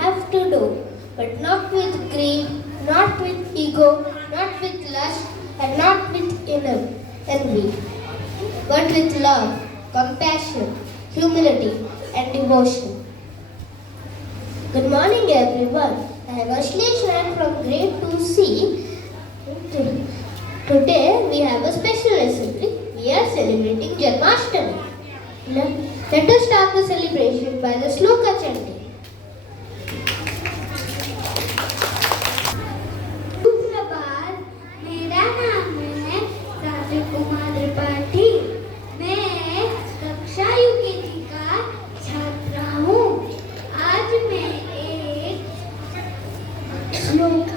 have to do, but not with greed, not with ego, not with lust, and not with envy, but with love, compassion, humility, and devotion. Good morning, everyone. I am Ashlesh from grade 2C. Today we have a special assembly. We are celebrating Janmashtami. Let us start the celebration by the Sloka chanting. सुप्रभात, मेरा नाम है राजू कुमार त्रिपाठी। मैं कक्षा UKG का छात्रा हूँ। आज मैं एक श्लोक